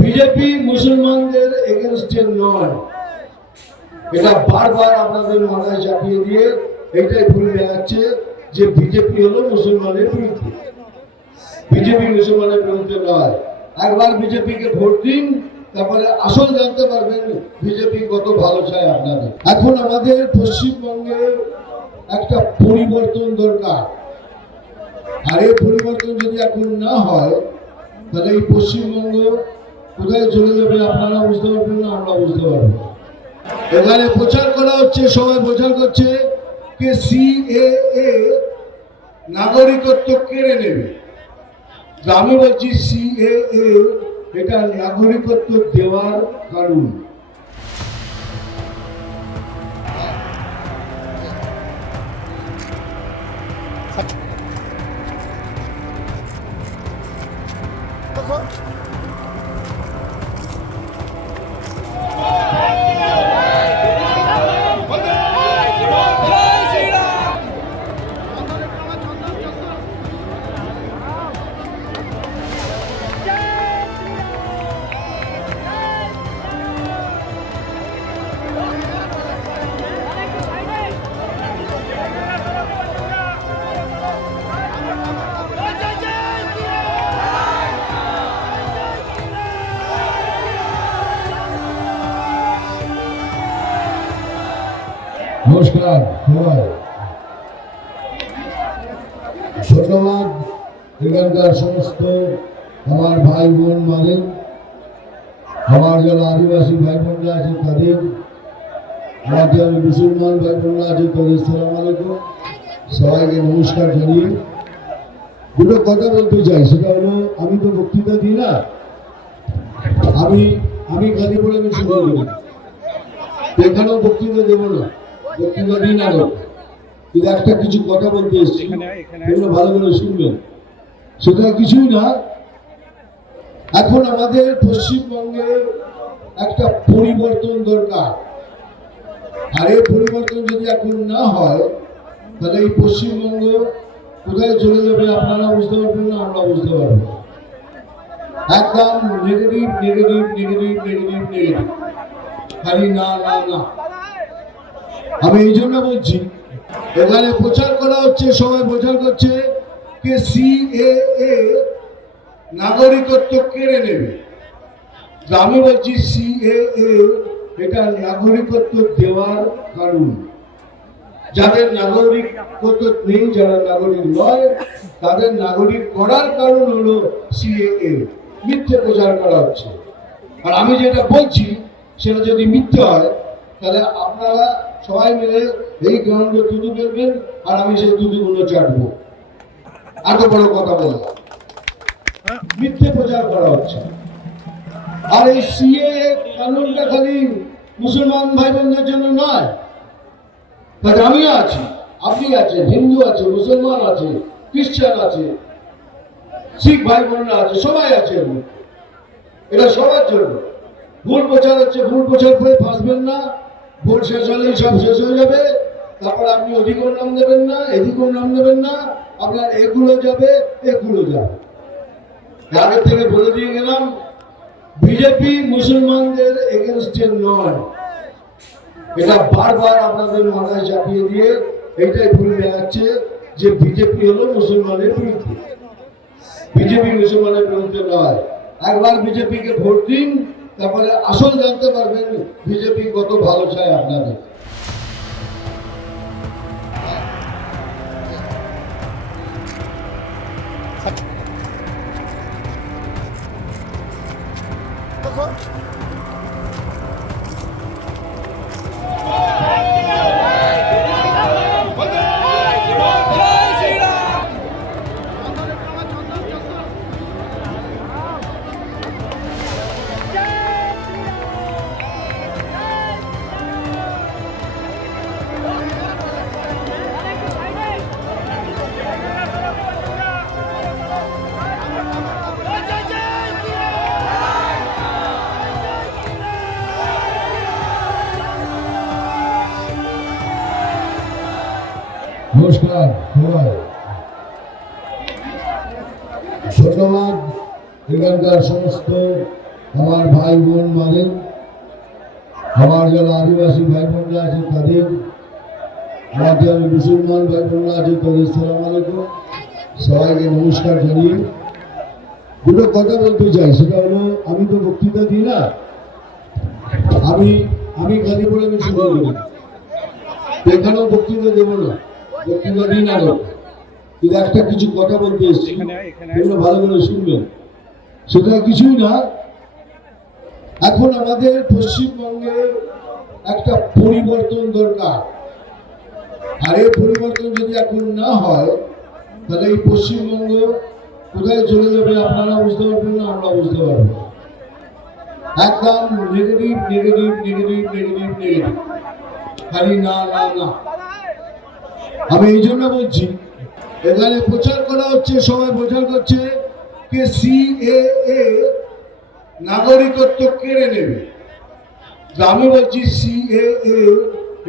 BJP মুসলমানদের এগেনস্টে নয়। এটা বারবার আপনাদের মাথায় চাপিয়ে দিয়ে এটাই ভুল দেখাচ্ছে যে বিজেপি হলো মুসলমানের বিরুদ্ধে। বিজেপি মুসলমানের বিরুদ্ধে নয়। একবার বিজেপিকে ভোট দিন, তারপরে আসল জানতে পারবেন বিজেপি কত ভালো চায় আপনাদের। এখন আমাদের পশ্চিমবঙ্গে একটা পরিবর্তন দরকার। আর এই পরিবর্তন যদি এখন না হয়, তাহলে এই পশ্চিমবঙ্গ কোথায় চলে যাবে আপনারা বুঝতে পারবেন না, আমরা বুঝতে পারব। এখানে প্রচার করা হচ্ছে, সবাই প্রচার করছে যে সিএএ নাগরিকত্ব কেড়ে নেবে। আমি বলছি সিএএ এটা নাগরিকত্ব দেওয়ার কারণ। নমস্কার, সবাই। ধন্যবাদ এখানকার সমস্ত আমার ভাই বোন মাদের আমার যারা আদিবাসী ভাই বোনরা আছে তাদের, আমার যারা মুসলমান ভাই বোনরা আছে তাদের সালাম আলাইকুম। সবাইকে নমস্কার জানিয়ে দুটো কথা বলতে চাই, সেটা হলো, আমি তো বক্তৃতা দিই না। আমি আমি খালি বলে আমি শুরু করি। এখানেও বক্তৃতা দেবো না। কিন্তু একটা কিছু কথা বলতে এসেছি। ভালো করে শুনবেন সেটা কিছুই না। এখন আমাদের পশ্চিমবঙ্গে একটা পরিবর্তন দরকার। আর এই পরিবর্তন যদি এখন না হয় তাহলে এই পশ্চিমবঙ্গ কোথায় চলে যাবে আপনারা বুঝতে পারবেন না আমরা বুঝতে পারব। একদম negative negative negative negative negative খালি না না না। আমি এই জন্য বলছি, এখানে প্রচার করা হচ্ছে, সবাই প্রচার করছে যে সিএএ নাগরিকত্ব কেড়ে নেবে। আমি বলছি সিএএ এটা নাগরিকত্ব দেওয়ার কারণ। যাদের নাগরিকত্ব নেই, যারা নাগরিক নয়, তাদের নাগরিক করার কারণ হলো সিএএ মিথ্যে প্রচার করা হচ্ছে। আর আমি যেটা বলছি, সেটা যদি মিথ্যে হয়, তাহলে আপনারা সবাই মিলে এই গ্রাউন্ডে তুতু ফেলবেন আর আমি সেই তুতুগুলো চাটবো। এত বড় কথা বললাম মিথ্যে প্রচার করা হচ্ছে। আর এই সিএ কানুনটা খালি মুসলমান ভাই বোনদের জন্য নয়। আমিও আছি, আপনি আছেন, হিন্দু আছে, মুসলমান আছে, খ্রিস্টান আছে, শিখ ভাই বোনরা আছে, সবাই আছে এটা সবার জন্য। ভুল প্রচার হচ্ছে, ভুল প্রচার করে ফাঁসবেন না। ভোট শেষ হলে সব শেষ হয়ে যাবে। তারপর আপনি ওদিকেও নাম দেবেন না, এদিকেও নাম দেবেন না। আপনার এগুলো যাবে এগুলো যাবে। আগের থেকে বলে দিয়ে গেলাম বিজেপি মুসলমানদের এগেনস্টে নয়। এটা বারবার আপনাদের মাথায় চাপিয়ে দিয়ে এটাই ভুল দেখাচ্ছে যে বিজেপি হলো মুসলমানের বিরুদ্ধে। বিজেপি মুসলমানের বিরুদ্ধে নয়। একবার বিজেপিকে ভোট দিন তারপরে আসল জানতে পারবেন বিজেপি কত ভালো চায় আপনাদের। নমস্কার, সবাই। ধন্যবাদ এখানকার সমস্ত আমার ভাই বোন মাদের, আমার যারা আদিবাসী ভাই বোনরা আছে তাদের আমার যারা মুসলমান ভাই বোনরা আছে তাদের সালাম আলাইকুম। সবাইকে নমস্কার জানিয়ে দুটো কথা বলতে চাই, সেটা হলো, আমি তো বক্তৃতা দিই না, আমি আমি খালি বলে আমি শুরু করি। এখানেও বক্তৃতা দেবো না। একটা কিছু কথা বলতে এসেছি ভালো করে শুনবেন সেটা কিছুই না এখন আমাদের একটা পরিবর্তন দরকার আর এই পরিবর্তন যদি এখন না হয় তাহলে এই পশ্চিমবঙ্গ কোথায় চলে যাবে আপনারা বুঝতে পারবেন না আমরা বুঝতে পারব। একদম negative negative negative negative negative খালি না না না আমি এই জন্য বলছি, এখানে প্রচার করা হচ্ছে, সবাই প্রচার করছে যে সিএএ নাগরিকত্ব কেড়ে নেবে। আমি বলছি সিএএ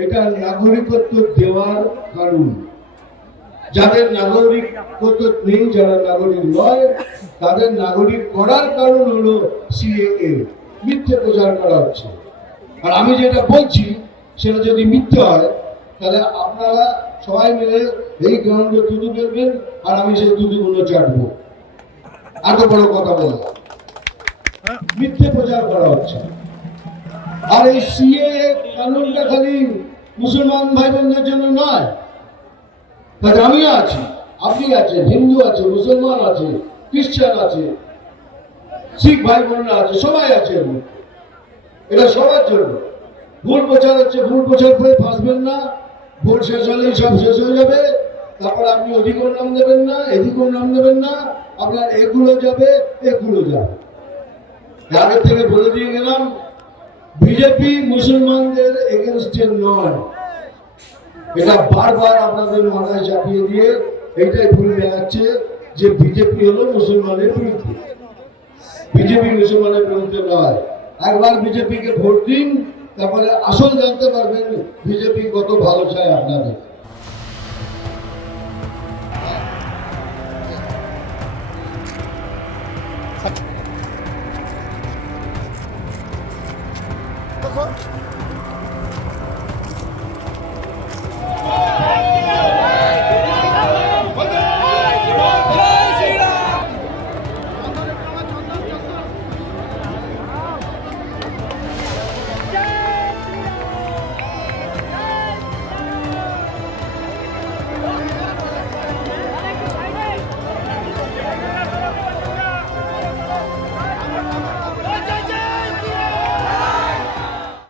এটা নাগরিকত্ব দেওয়ার কারণ। যাদের নাগরিকত্ব নেই, যারা নাগরিক নয়, তাদের নাগরিক করার কারণ হলো সিএএ মিথ্যে প্রচার করা হচ্ছে। আর আমি যেটা বলছি, সেটা যদি মিথ্যে হয়, তাহলে আপনারা সবাই মিলে এই গ্রাউন্ডে তুতু ফেলবেন আর আমি সেই তুতুগুলো চাটবো। এত বড় কথা বললাম মিথ্যে প্রচার করা হচ্ছে। আর এই সিএ কানুনটা খালি মুসলমান ভাই বোনদের জন্য নয়। কারণ আমিও আছি, আপনি আছেন, হিন্দু আছে, মুসলমান আছে, খ্রিস্টান আছে, শিখ ভাই বোনরা আছে, সবাই আছে এটা সবার জন্য। ভুল প্রচার হচ্ছে, ভুল প্রচার করে ফাঁসবেন না। ভোট শেষ হলেই সব শেষ হয়ে যাবে। তারপর আপনি ওদিকেও নাম দেবেন না এদিকেও নাম দেবেন না। আপনার এগুলো যাবে এগুলো যাবে। আগের থেকে বলে দিয়ে গেলাম বিজেপি মুসলমানদের এগেনস্টে নয়। এটা বারবার আপনাদের মাথায় চাপিয়ে দিয়ে এইটাই ভুল দেখাচ্ছে যে বিজেপি হলো মুসলমানের বিরুদ্ধে। বিজেপি মুসলমানের বিরুদ্ধে নয়। একবার বিজেপিকে ভোট দিন তারপরে আসল জানতে পারবেন বিজেপি কত ভালো চায় আপনাদের। দেখো